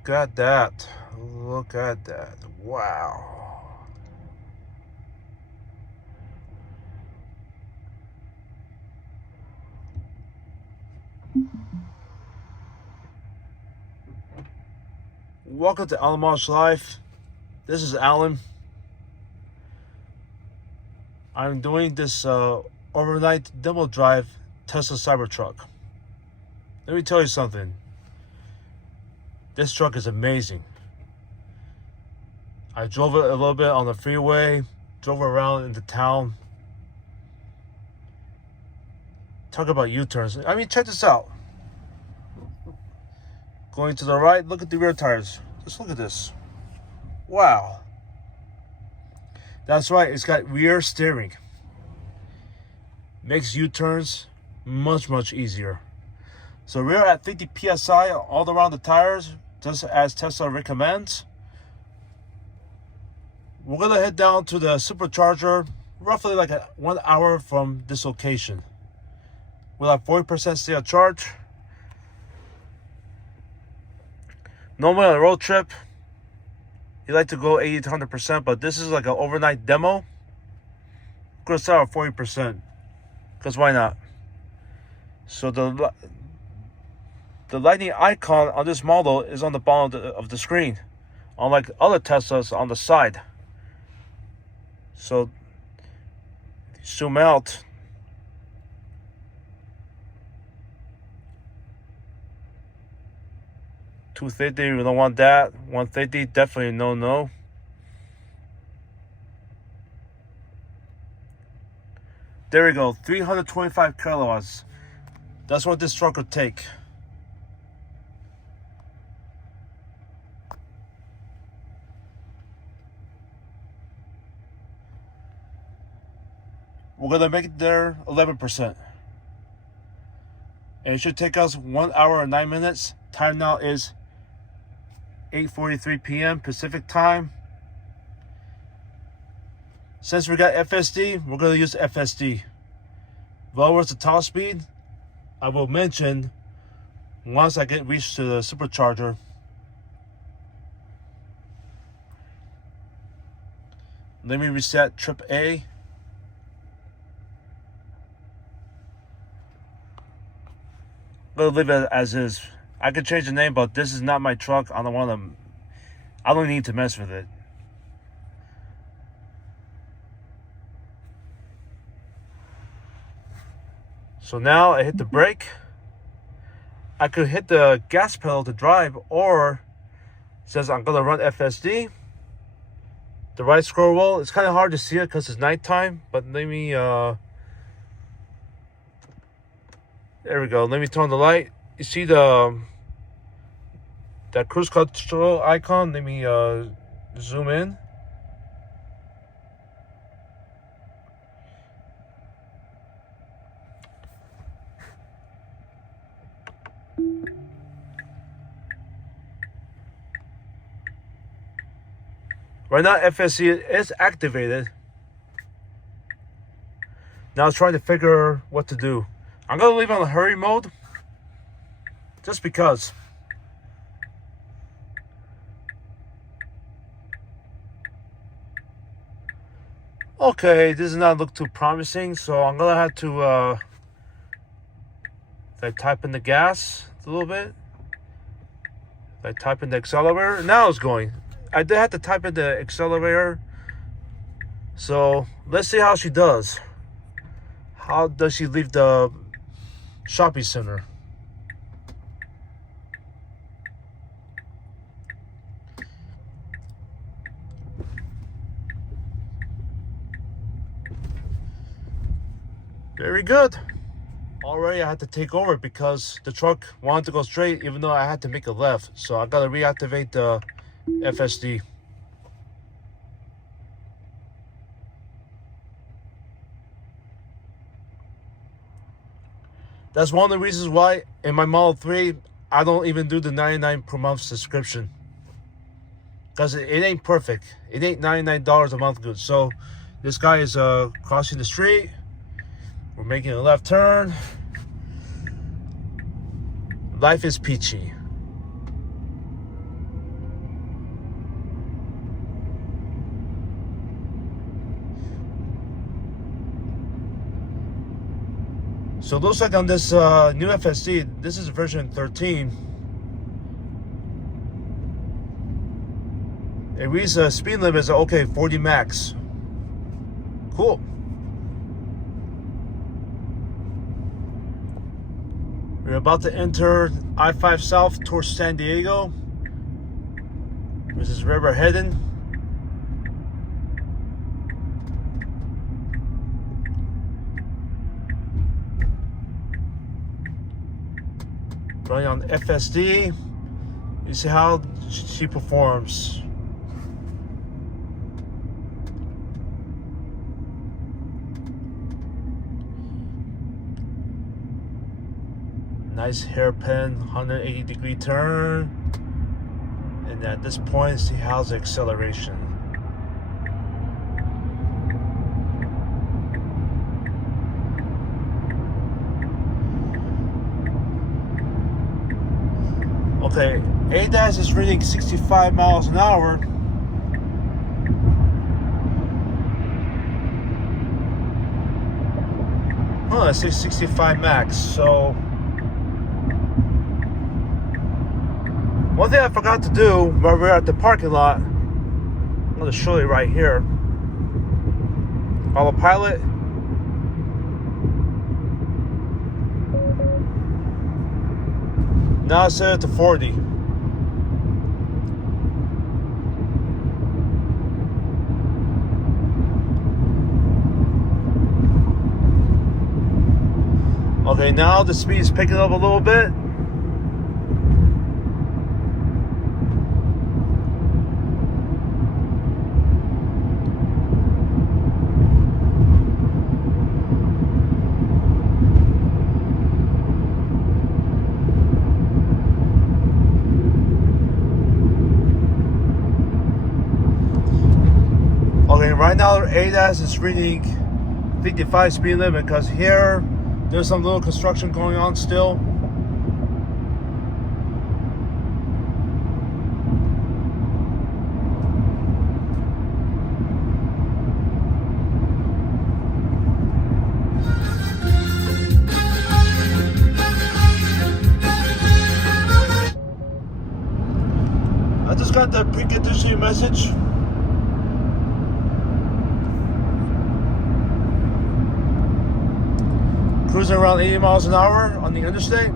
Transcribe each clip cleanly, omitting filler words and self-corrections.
Look at that. Look at that. Wow. Welcome to Alamosh Life. This is Alan. I'm doing this overnight demo drive Tesla Cybertruck. Let me tell you something. This truck is amazing. I drove it a little bit on the freeway, drove around in the town. Talk about U-turns. I mean, check this out. Going to the right, look at the rear tires. Just look at this. Wow. That's right, it's got rear steering. Makes U-turns much easier. So rear at 50 PSI all around the tires, just as Tesla recommends. We're gonna head down to the supercharger, roughly like 1 hour from this location. We'll have 40% state of charge. Normally on a road trip, you like to go 80 to 100%, but this is like an overnight demo. I'm gonna start at 40%, because why not? So the lightning icon on this model is on the bottom of the screen, unlike other Teslas on the side. So zoom out. $250, we don't want that. $150, definitely no. There we go, 325 kilowatts. That's what this truck would take. We're gonna make it there 11%. And it should take us 1 hour and 9 minutes. Time now is 8:43 p.m. Pacific time. Since we got FSD, we're going to use FSD. Lowers the top speed. I will mention once I reach to the supercharger. Let me reset trip A. I'm going to leave it as is. I could change the name, but this is not my truck. I don't need to mess with it. So now I hit the brake. I could hit the gas pedal to drive, or it says I'm gonna run FSD. The right scroll wheel, it's kind of hard to see it because it's nighttime, but let me there we go. Let me turn the light. You see that cruise control icon? Let me zoom in. Right now, FSC is activated. Now it's trying to figure what to do. I'm gonna leave on the hurry mode, just because. Okay, this does not look too promising, so I'm gonna have to if I type in the gas a little bit, if I type in the accelerator, now it's going. I did have to type in the accelerator, so let's see how she does. How does she leave the shopping center? Very good. Already I had to take over because the truck wanted to go straight even though I had to make a left. So I gotta reactivate the FSD. That's one of the reasons why in my Model 3 I don't even do the $99 per month subscription, because it ain't perfect. It ain't $99 a month good. So this guy is crossing the street. We're making a left turn. Life is peachy. So it looks like on this new FSD, this is version 13. It reads speed limit is okay, 40 max. Cool. We're about to enter I-5 South towards San Diego. This is where we're heading. Running on FSD. You see how she performs. Nice hairpin 180-degree turn. And at this point, see how's the acceleration. Okay, ADAS is reading 65 miles an hour. Oh, I say 65 max, so one thing I forgot to do while we were at the parking lot, I'm going to show you right here. Autopilot. Now I set it to 40. Okay, now the speed is picking up a little bit. Okay, right now ADAS is reading 55 speed limit because here there's some little construction going on still. I just got the preconditioning message. Cruising around 80 miles an hour on the interstate.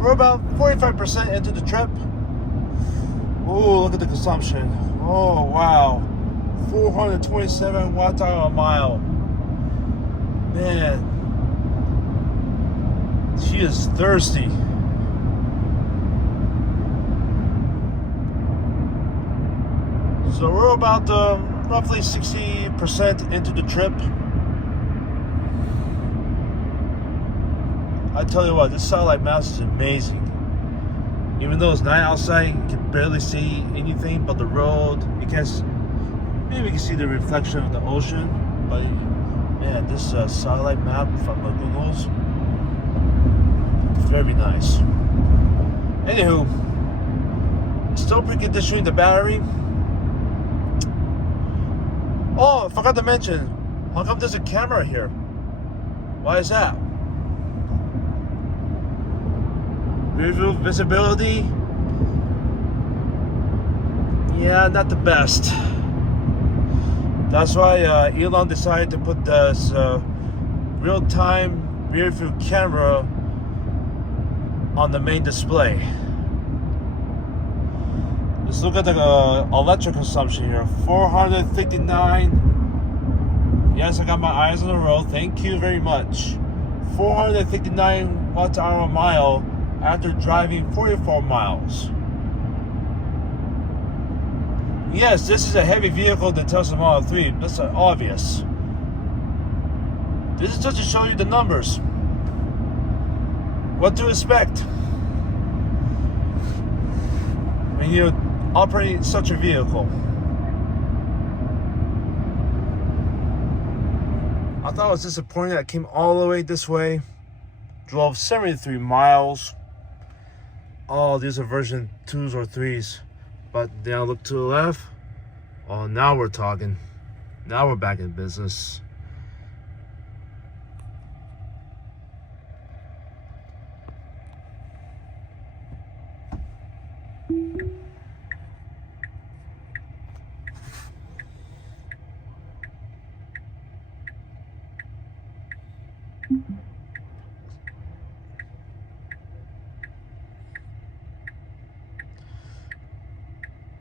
We're about 45% into the trip. Oh, look at the consumption. Oh, wow. 427 watt hour a mile. Man. She is thirsty. So we're about roughly 60% into the trip. I tell you what, this satellite map is amazing. Even though it's night outside, you can barely see anything but the road. You can't, maybe you can see the reflection of the ocean, but man, this satellite map from Google's, very nice. Anywho, still preconditioning the battery. Oh, I forgot to mention, how come there's a camera here? Why is that? Rear view visibility, yeah, not the best. That's why Elon decided to put this real-time rear view camera on the main display. Let's look at the electric consumption here. 459. Yes, I got my eyes on the road. Thank you very much. 459 watt hour a mile after driving 44 miles. Yes, this is a heavy vehicle than Tesla Model 3. That's obvious. This is just to show you the numbers. What to expect when you're operating such a vehicle. I thought it was disappointing. I came all the way this way, drove 73 miles. Oh, these are version 2s or 3s. But then I look to the left. Oh, now we're talking. Now we're back in business.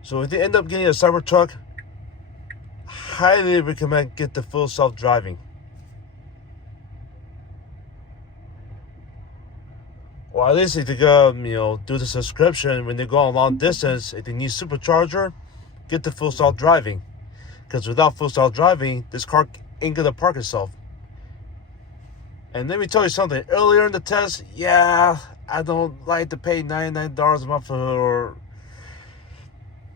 So if you end up getting a Cybertruck, highly recommend get the full self-driving. Or at least if you go, do the subscription when they go a long distance, if they need supercharger, get the full self-driving. Because without full self-driving, this car ain't gonna park itself. And let me tell you something. Earlier in the test, yeah, I don't like to pay $99 a month for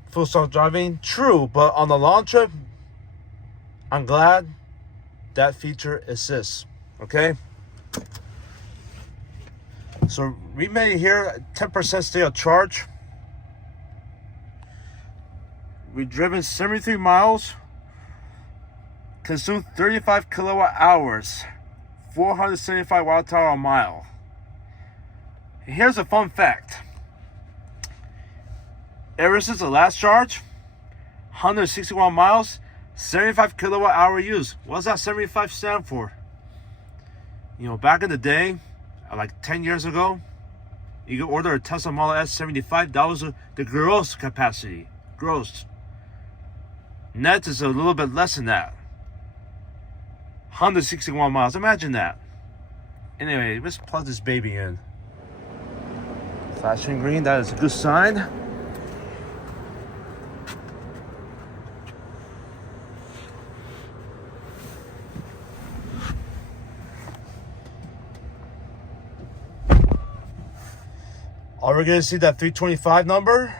full self-driving. True, but on the long trip, I'm glad that feature exists. Okay? So we made it here 10% state of charge. We've driven 73 miles, consumed 35 kilowatt hours, 475 watt hour a mile. And here's a fun fact. Ever since the last charge, 161 miles, 75 kilowatt hour use. What does that 75 stand for? Back in the day, like 10 years ago, you could order a Tesla Model S 75. That was the gross capacity. Gross. Net is a little bit less than that. 161 miles. Imagine that. Anyway, let's plug this baby in. Flashing green. That is a good sign. Are we going to see that 325 number?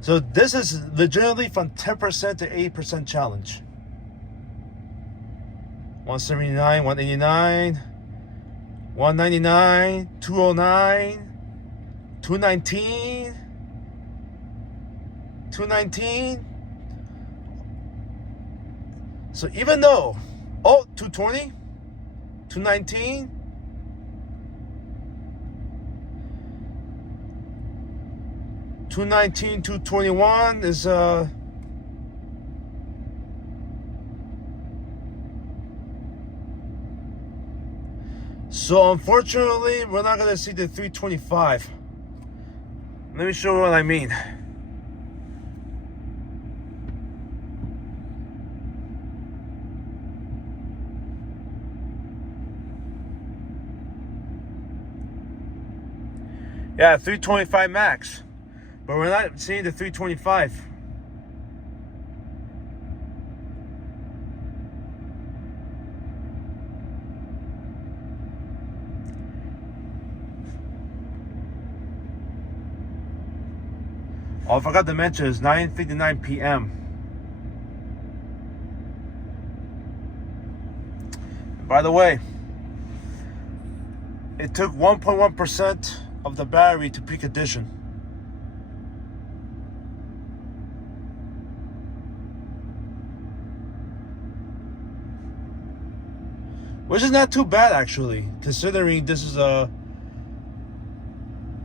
So this is legitimately from 10% to 8% challenge. 179, 189, 199, 209, 219, 219. So even though, 220, 219, $219, $221 is so unfortunately we're not gonna see the 325. Let me show you what I mean. Yeah, 325 max. But we're not seeing the 325. Oh, I forgot to mention it's 9:59 p.m. By the way, it took 1.1% of the battery to peak condition. Which is not too bad, actually, considering this is I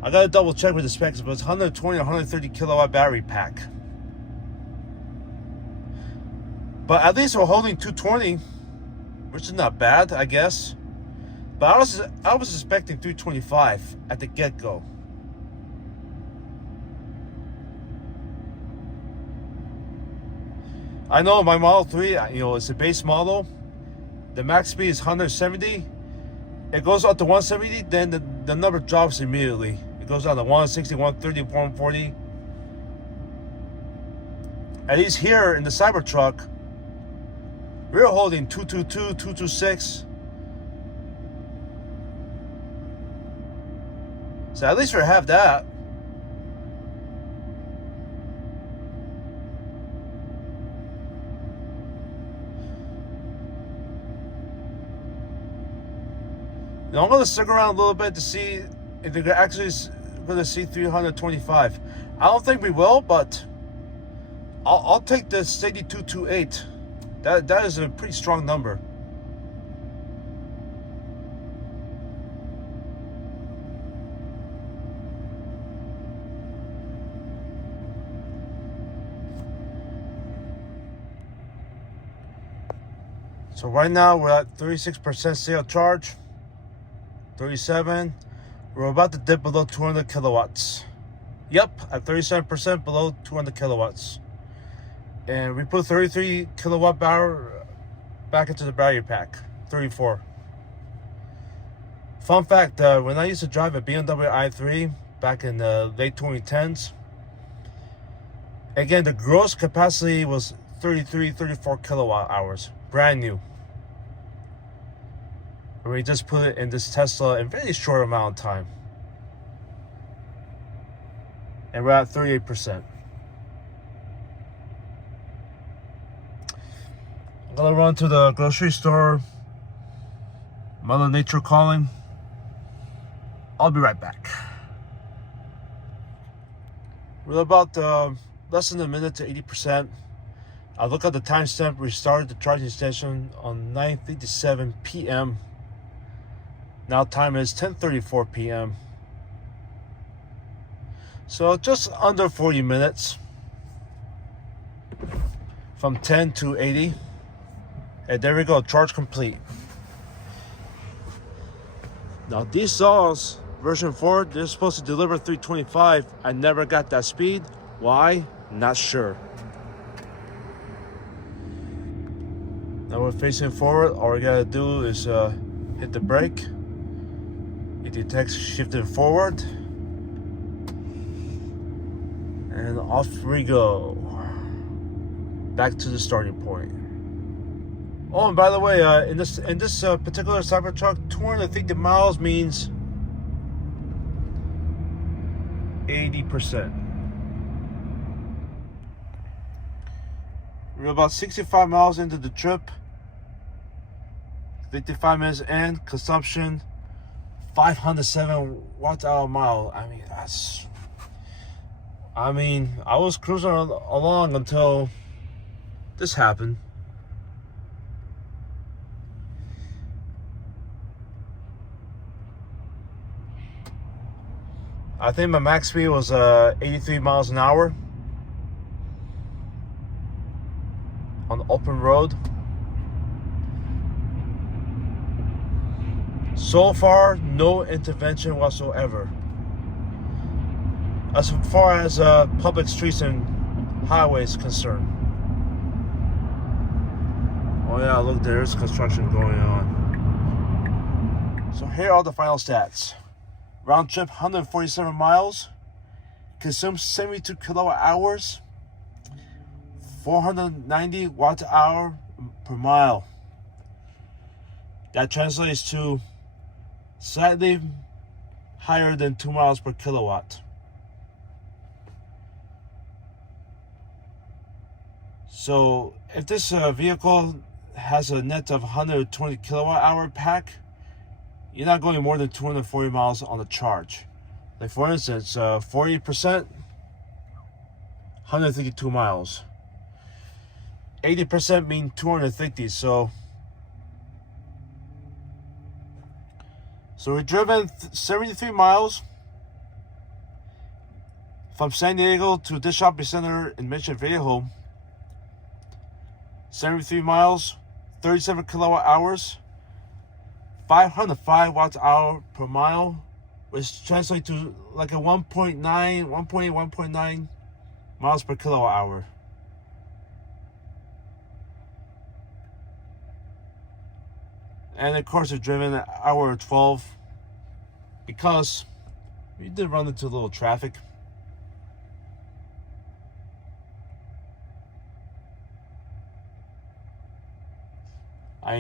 gotta double check with the specs, but it's 120 or 130 kilowatt battery pack. But at least we're holding 220, which is not bad, I guess. But I was expecting 325 at the get-go. I know my Model 3, it's a base model. The max speed is 170. It goes up to 170, then the number drops immediately. It goes down to 160, 130, 140. At least here in the Cybertruck, we're holding 222, 226. So at least we have that. Now I'm going to stick around a little bit to see if they're actually going to see 325. I don't think we will, but I'll take the 8228. That is a pretty strong number. So right now we're at 36% state of charge, 37. We're about to dip below 200 kilowatts. Yep, at 37% below 200 kilowatts. And we put 33 kilowatt hour back into the battery pack, 34. Fun fact, when I used to drive a BMW i3 back in the late 2010s, again, the gross capacity was 34 kilowatt hours, brand new. We just put it in this Tesla in a very short amount of time. And we're at 38%. I'm gonna run to the grocery store. Mother Nature calling. I'll be right back. We're about less than a minute to 80%. I look at the timestamp. We started the charging station on 9:57 p.m. Now time is 10:34 p.m. So just under 40 minutes from 10 to 80. And there we go, charge complete. Now these saws, version 4, they're supposed to deliver 325. I never got that speed. Why? Not sure. Now we're facing forward. All we gotta do is hit the brake. It detects shifting forward. And off we go. Back to the starting point. Oh, and by the way, in this particular Cybertruck, 250 miles means 80%. We're about 65 miles into the trip. 55 minutes in, consumption 507 watts hour mile. I was cruising along until this happened. I think my max speed was 83 miles an hour on the open road. So far, no intervention whatsoever. As far as public streets and highways concerned. Oh yeah, look, there's construction going on. So here are the final stats. Round trip 147 miles, consumes 72 kilowatt hours, 490 watt hour per mile. That translates to slightly higher than 2 miles per kilowatt. So if this vehicle has a net of 120 kilowatt hour pack, you're not going more than 240 miles on the charge. Like for instance, 40%, 152 miles. 80% mean 250. So we've driven 73 miles from San Diego to this shopping center in Mission Viejo. 73 miles, 37 kilowatt hours. 505 watts hour per mile, which translates to like a 1.8, 1.9 miles per kilowatt hour. And of course, we've driven an hour 12 because we did run into a little traffic.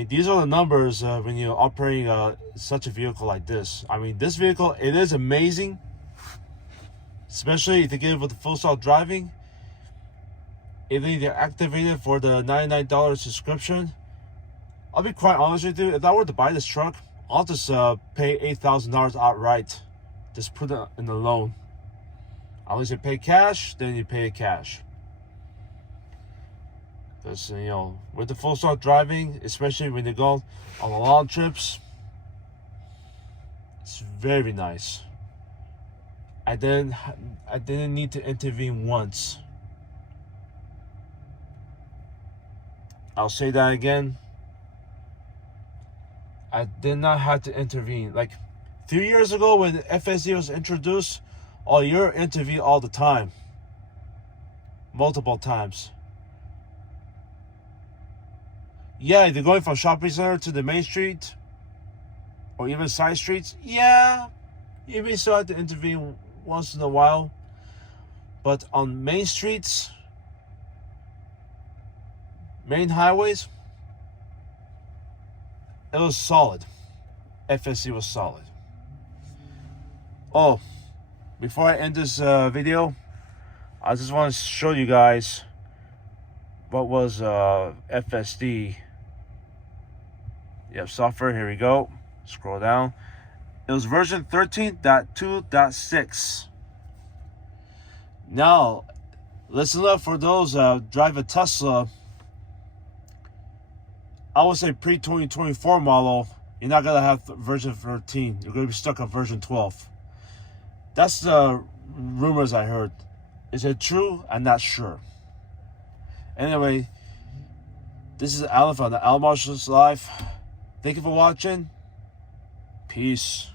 These are the numbers when you're operating such a vehicle like this. This vehicle, it is amazing, especially if you get it with the full style driving. If you activate it for the $99 subscription, I'll be quite honest with you. If I were to buy this truck, I'll just pay $8,000 outright. Just put it in the loan. Unless you pay cash, then you pay cash. Because, with the full style driving, especially when you go on long trips, it's very nice. I didn't need to intervene once. I'll say that again. I did not have to intervene. Like 3 years ago when FSD was introduced, oh, you're intervened all the time. Multiple times. Yeah, they're going from shopping center to the main street or even side streets. Yeah, you may still have to intervene once in a while. But on main streets, main highways, it was solid. FSC was solid. Oh, before I end this video, I just want to show you guys what was FSD. Yep, software, here we go. Scroll down. It was version 13.2.6. Now, listen up for those drive a Tesla. I would say pre-2024 model, you're not going to have version 13. You're going to be stuck on version 12. That's the rumors I heard. Is it true? I'm not sure. Anyway, this is Alan from the Al Marshall's Life. Thank you for watching. Peace.